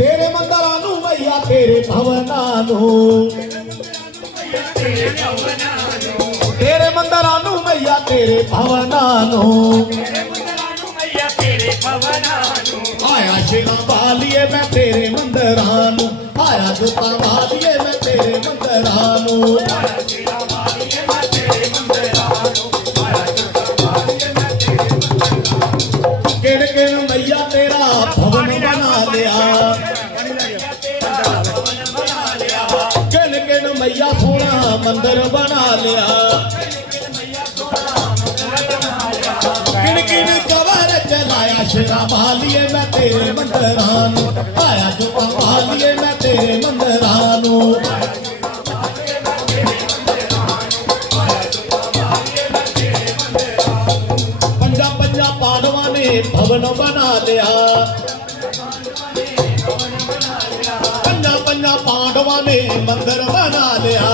तेरे मंदिरां नूं मैया तेरे भवनां नूं, तेरे मंदिरां नूं मैया तेरे भवनां नूं, आया शेरां वालिए मैं तेरे मंदिरां नूं, आया जोतां वालिए मैं तेरे मंदिरां नूं। किण किण मैया तेरा भवन बना लिया, किण किण मैया सोना मंदिर बना लिया, किण किण कवर चलाया शेरां वालिए मैं तेरे मंदिरां नूं, आया जोतां वालिए मैं तेरे मंदिरां नूं। पांडवां ने भवन बना लिया, पंजा पंजा पांडवां ने मंदिर बना लिया।